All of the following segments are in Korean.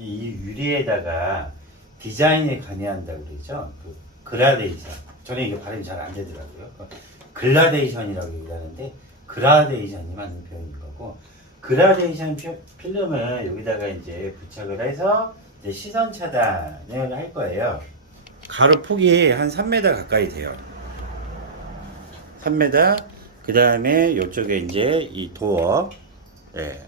이 유리에다가 디자인에 관여한다고 그러죠. 그 그라데이션. 저는 이게 발음이 잘 안 되더라고요. 글라데이션이라고 얘기하는데 그라데이션이 맞는 표현인 거고, 그라데이션 필름을 여기다가 이제 부착을 해서 이제 시선 차단을 할 거예요. 가로 폭이 한 3m 가까이 돼요. 3m. 그 다음에 이쪽에 이제 이 도어, 예.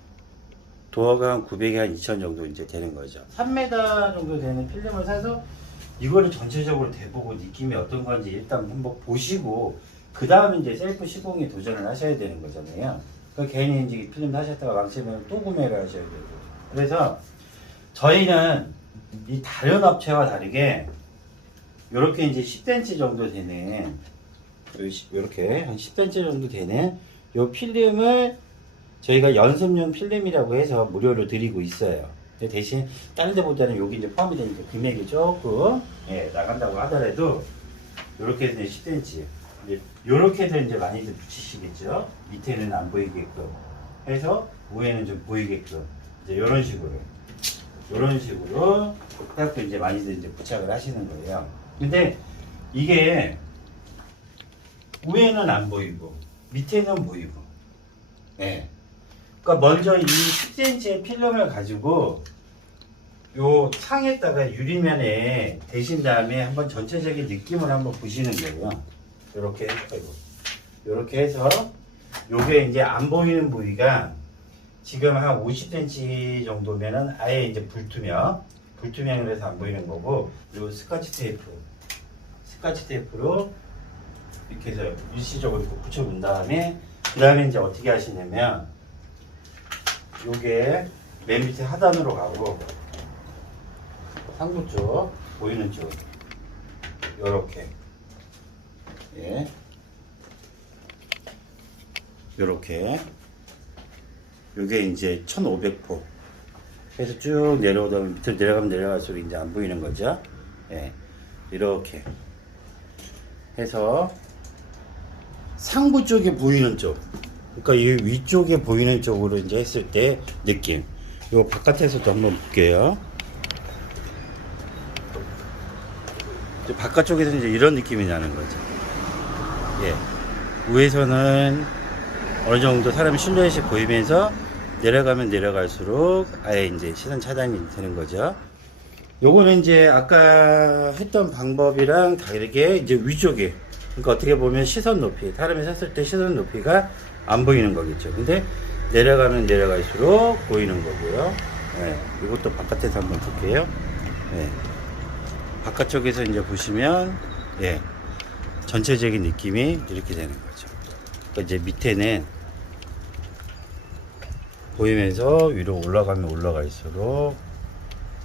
도어가 한 900에 한 2000 정도 이제 되는 거죠. 3m 정도 되는 필름을 사서 이거를 전체적으로 대보고 느낌이 어떤 건지 일단 한번 보시고, 그 다음에 이제 셀프 시공에 도전을 하셔야 되는 거잖아요. 그러니까 괜히 이제 필름 사셨다가 망치면 또 구매를 하셔야 되고. 그래서 저희는 이 다른 업체와 다르게 이렇게 이제 10cm 정도 되는, 이렇게 한 10cm 정도 되는 이 필름을 저희가 연습용 필름이라고 해서 무료로 드리고 있어요. 대신 다른 데보다는 여기 이제 포함이 되니까 금액이 조금 나간다고 하더라도 이렇게 해서 10cm, 이렇게들 이제 많이들 붙이시겠죠. 밑에는 안 보이게끔 해서 위에는 좀 보이게끔 이제 이런 식으로 해갖고 이제 많이들 이제 부착을 하시는 거예요. 근데 이게 위에는 안 보이고 밑에는 보이고, 예. 그러니까 먼저 이 10cm의 필름을 가지고 요 창에다가 유리면에 대신 다음에 한번 전체적인 느낌을 한번 보시는 거예요. 요렇게 해서 요게 이제 안 보이는 부위가 지금 한 50cm 정도면은 아예 이제 불투명으로 해서 안 보이는 거고, 요 스카치 테이프로 이렇게 해서 일시적으로 붙여본 다음에, 그 다음에 이제 어떻게 하시냐면 요게 맨 밑에 하단으로 가고 상부 쪽 보이는 쪽 요렇게, 예, 요렇게 요게 이제 1500포 해서 쭉 내려오다 밑으로 내려가면 내려갈수록 이제 안 보이는 거죠. 예, 이렇게 해서 상부 쪽에 보이는 쪽, 그러니까 이 위쪽에 보이는 쪽으로 이제 했을 때 느낌, 이거 바깥에서도 한번 볼게요. 이제 바깥쪽에서 이제 이런 느낌이 나는 거죠. 예, 위에서는 어느 정도 사람 실루엣이 보이면서 내려가면 내려갈수록 아예 이제 시선 차단이 되는 거죠. 요거는 이제 아까 했던 방법이랑 다르게 이제 위쪽에, 그러니까 어떻게 보면 시선 높이, 사람이 섰을 때 시선 높이가 안 보이는 거겠죠. 근데 내려가면 내려갈수록 보이는 거고요. 예, 이것도 바깥에서 한번 볼게요. 예, 바깥쪽에서 이제 보시면, 예, 전체적인 느낌이 이렇게 되는 거죠. 그러니까 이제 밑에는 보이면서 위로 올라가면 올라갈수록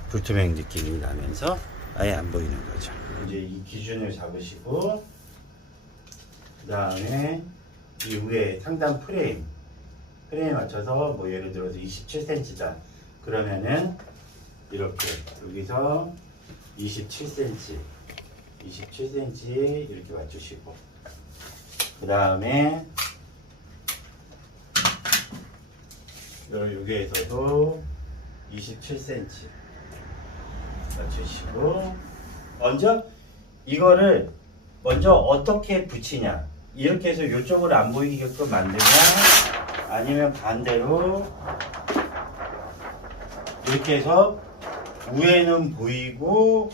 불투명 느낌이 나면서 아예 안 보이는 거죠. 이제 이 기준을 잡으시고, 그 다음에 이 위에 상단 프레임에 맞춰서 뭐 예를 들어서 27cm다 그러면은 이렇게 여기서 27cm 이렇게 맞추시고, 그 다음에 여기에서도 27cm 맞추시고, 먼저 이거를 어떻게 붙이냐, 이렇게 해서 이쪽으로 안 보이게끔 만드냐, 아니면 반대로 이렇게 해서 위에는 보이고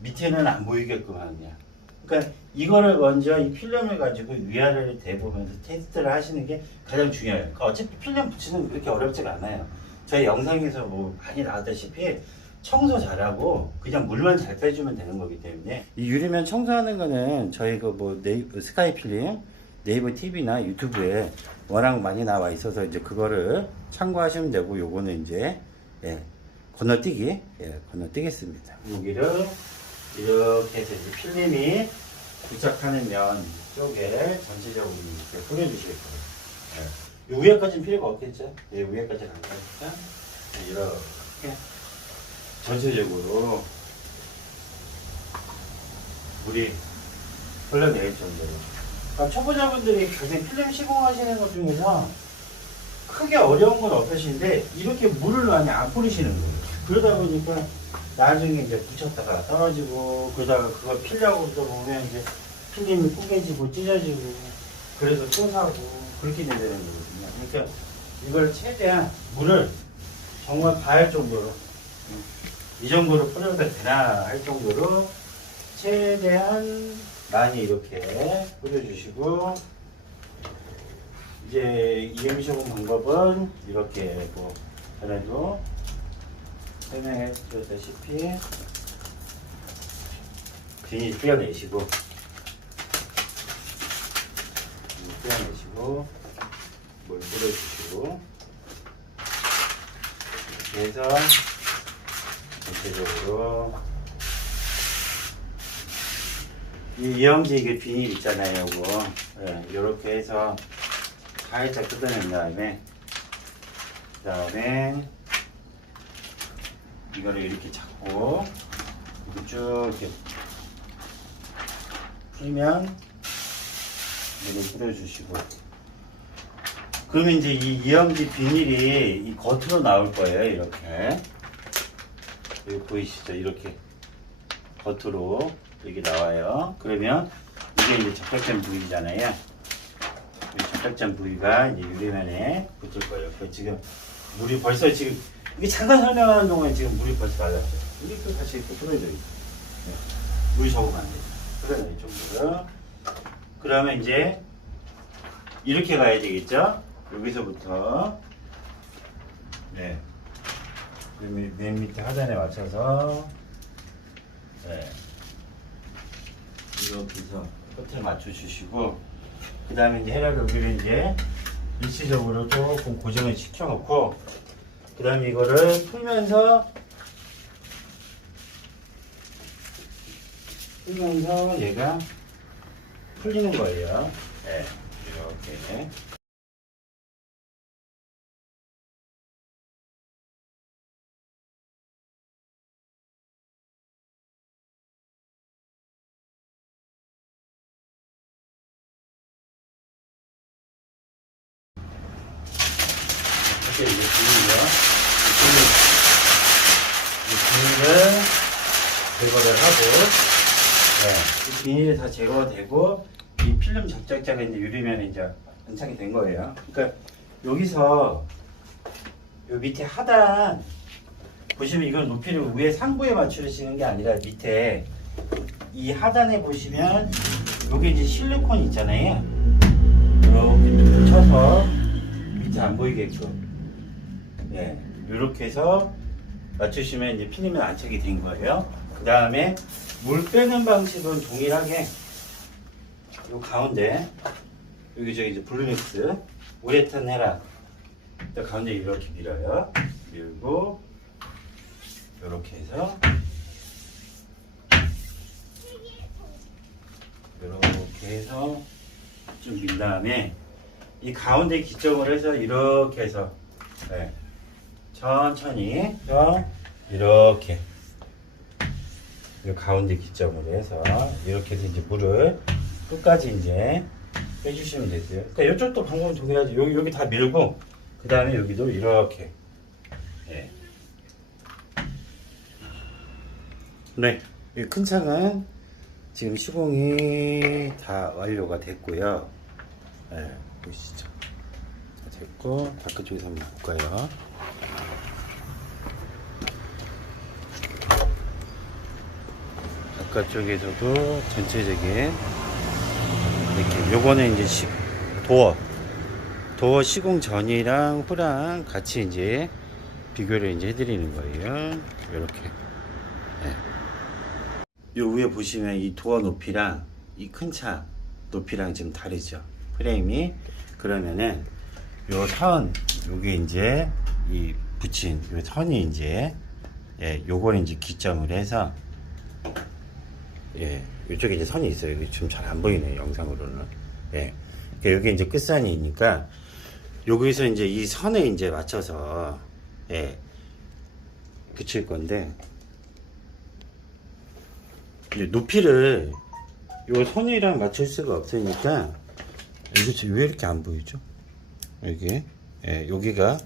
밑에는 안 보이게끔 하느냐. 그러니까 이거를 먼저 이 필름을 가지고 위아래를 대보면서 테스트를 하시는 게 가장 중요해요. 그러니까 어차피 필름 붙이는 게 그렇게 어렵지가 않아요. 저희 영상에서 뭐 많이 나왔다시피 청소 잘하고 그냥 물만 잘 빼주면 되는 거기 때문에, 이 유리면 청소하는 거는 저희 뭐 스카이 필름 네이버 TV나 유튜브에 워낙 많이 나와 있어서 이제 그거를 참고하시면 되고, 요거는 이제 건너뛰기, 건너뛰겠습니다. 여기를 이렇게 해서 이제 필름이 부착하는 면 쪽에 전체적으로 이렇게 뿌려주실 거예요. 위에까지는 필요가 없겠죠? 위에까지 안 가니까 이렇게 전체적으로 물이 흘러내릴 정도로. 그러니까 초보자분들이 가장 필름 시공하시는 것 중에서 크게 어려운 건 없으신데 이렇게 물을 많이 안 뿌리시는 거예요. 그러다 보니까 나중에 이제 붙였다가 떨어지고, 그러다가 그걸 필려고 또 보면 이제 필름이 꾸겨지고 찢어지고, 그래서 또 사고, 그렇게 되는 거거든요. 그러니까 이걸 최대한 물을 정말 가할 정도로, 이 정도로 뿌려도 되나 할 정도로 최대한 많이 이렇게 뿌려주시고, 이제 이행시공 방법은 이렇게 뭐 전에도 설명해 드렸다시피 비닐 떼어내시고 물 뿌려주시고, 이렇게 해서 전체적으로 이 이영지 이게 비닐 있잖아요, 이거. 네, 이렇게 해서 살짝 뜯어낸 다음에, 이거를 이렇게 잡고 이렇게 쭉 이렇게 풀면 물을 뿌려주시고, 그러면 이제 이 이영지 비닐이 이 겉으로 나올 거예요. 이렇게 여기 보이시죠? 이렇게 겉으로 이렇게 나와요. 그러면 이게 이제 접착된 부위잖아요. 접착된 부위가 이제 유리면에 붙을 거예요. 그 지금 물이 벌써 지금 이게 잠깐 설명하는 동안 지금 물이 벌써 말랐어요. 이렇게 다시 이렇게 뿌려줘요. 네. 물이 적으면 안 돼요. 그러면 이 정도로. 그러면 이제 이렇게 가야 되겠죠? 여기서부터 네. 맨 밑에 하단에 맞춰서 네. 이렇게 해서 끝을 맞춰 주시고, 그 다음에 이제 헤라를 여기를 이제 일시적으로 조금 고정을 시켜 놓고, 그 다음에 이거를 풀면서 얘가 풀리는 거예요. 네. 이렇게. 이렇게 이제 비닐을 제거를 하고, 네, 이 비닐이 다 제거가 되고, 이 필름 접착제가 이제 유리면에 이제 안착이 된 거예요. 그러니까 여기서 요 밑에 하단 보시면, 이건 높이를 위에 상부에 맞추시는 게 아니라 밑에 이 하단에 보시면 여기 이제 실리콘 있잖아요. 이렇게 붙여서 밑에 안 보이게끔, 네, 이렇게 해서 맞추시면 이제 필름이 안착이 된 거예요. 그 다음에 물 빼는 방식은 동일하게 요 가운데 여기 저기 이제 블루믹스 우레탄 헤라 가운데 이렇게 밀어요. 밀고 이렇게 해서 이렇게 해서 좀 민 다음에 이 가운데 기점을 해서 이렇게 해서, 네, 천천히 이렇게 이 가운데 기점으로 해서 이렇게 해서 이제 물을 끝까지 이제 빼주시면 되세요. 그러니까 이쪽도 방법은 동일하지. 여기 다 밀고, 그 다음에 여기도 이렇게. 네. 네. 이 큰 창은 지금 시공이 다 완료가 됐고요. 네, 보시죠. 다 됐고, 바깥쪽에서 한번 볼까요? 바깥쪽에서도 전체적인 이렇게, 요거는 이제 도어 시공 전이랑 후랑 같이 이제 비교를 이제 해드리는 거예요. 이렇게. 네. 요 위에 보시면 이 도어 높이랑 이 큰 차 높이랑 지금 다르죠. 프레임이. 그러면은 요 선, 요게 이제 이 붙인 요 선이 이제, 예, 요걸 이제 기점을 해서, 예, 이쪽에 이제 선이 있어요. 여기 지금 잘 안 보이네요, 영상으로는. 예. 그러니까 여기 이제 끝선이니까, 여기서 이제 이 선에 이제 맞춰서, 예, 붙일 건데, 이제 높이를 요 선이랑 맞출 수가 없으니까, 이거 왜 이렇게 안 보이죠? 여기, 예, 여기가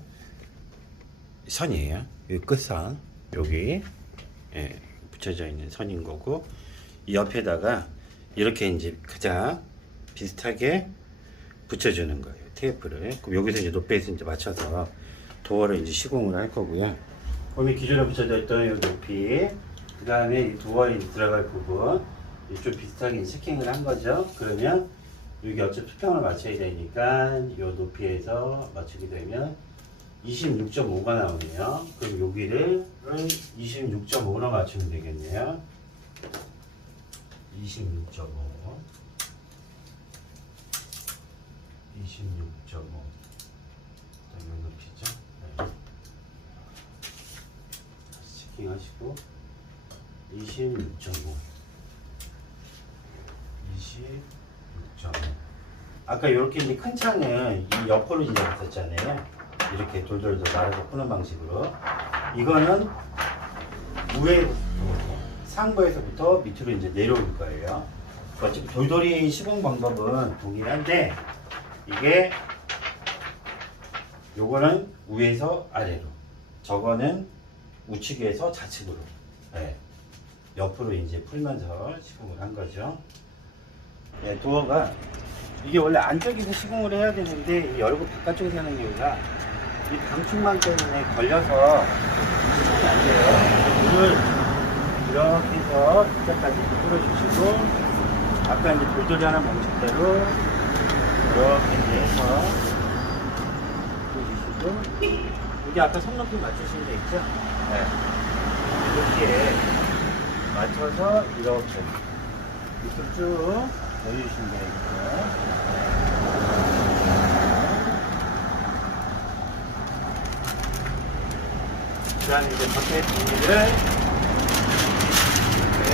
선이에요. 여기 끝선. 여기 붙여져 있는 선인 거고, 이 옆에다가 이렇게 이제 가장 비슷하게 붙여주는 거예요, 테이프를. 그럼 여기서 이제 높이에서 이제 맞춰서 도어를 이제 시공을 할 거고요. 그럼 기존에 붙여져 있던 이 높이, 그 다음에 이 도어에 들어갈 부분, 좀 비슷하게 체킹을 한 거죠. 그러면 여기 어차피 수평을 맞춰야 되니까 이 높이에서 맞추게 되면 26.5가 나오네요. 그럼 여기를 26.5로 맞추면 되겠네요. 26.5 그다음에 높이죠. 네. 다시 체킹하시고 26.5 아까 이렇게 이제 큰 창을 이 옆으로 이제 봤었잖아요. 이렇게 돌돌돌 말아서 푸는 방식으로. 이거는 위에 상부에서부터 밑으로 이제 내려올 거예요. 어차피 돌돌이 시공 방법은 동일한데, 이게 요거는 위에서 아래로, 저거는 우측에서 좌측으로, 네. 옆으로 이제 풀면서 시공을 한 거죠. 네, 도어가 이게 원래 안쪽에서 시공을 해야 되는데 이 얼굴 바깥쪽에서 하는 이유가 이 방충망 때문에 걸려서 시공이 안 돼요. 물을 이렇게 해서 이쪽까지 뿌려주시고, 아까 이제 돌돌이 하는 방식대로 이렇게 해서 뿌려주시고, 여기 아까 손 높이 맞추신 데 있죠? 네. 이렇게 맞춰서 이렇게 밑으로 쭉 넣어주시면 되겠고요. 그 다음에 이제 겉에 비닐을 이렇게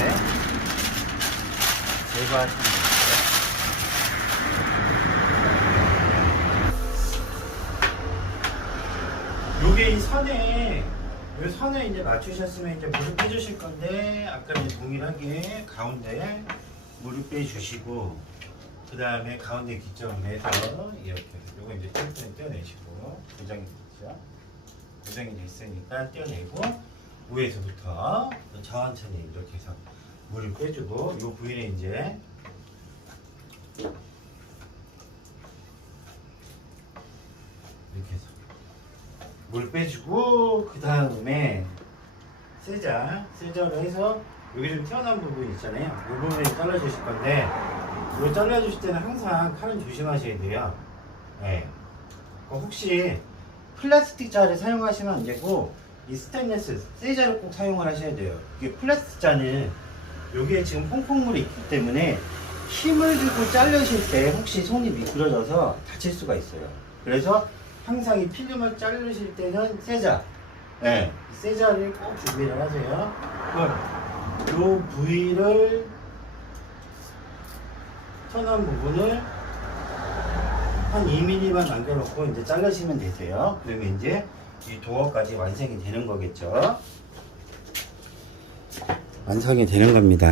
제거하시면 됩니다. 요게 이 선에 이제 맞추셨으면 이제 물을 빼주실 건데, 아까 이제 동일하게 가운데 물을 빼주시고, 그 다음에 가운데 기점을 내서 이렇게 요거 이제 땡땡 떼어내시고, 고정이 됐죠? 고정이 됐으니까 떼어내고, 위에서부터 천천히 이렇게 해서 물을 빼주고, 요 부위에 이제 이렇게 해서 물 빼주고, 그 다음에 세자로 해서 여기 좀 튀어나온 부분 있잖아요. 이 부분을 잘라주실 건데, 이거 잘라주실 때는 항상 칼은 조심하셔야 돼요. 네. 혹시 플라스틱 자를 사용하시면 안 되고, 이 스테인리스 세자를 꼭 사용을 하셔야 돼요. 이게 플라스틱 자는 여기에 지금 퐁퐁물이 있기 때문에 힘을 주고 자르실 때 혹시 손이 미끄러져서 다칠 수가 있어요. 그래서 항상 이 필름을 자르실 때는 세자, 네, 세자를 꼭 준비를 하세요. 그럼 이 부위를 턴한 부분을 한 2mm만 남겨놓고 이제 자르시면 되세요. 그러면 이제 이 도어까지 완성이 되는 거겠죠. 완성이 되는 겁니다.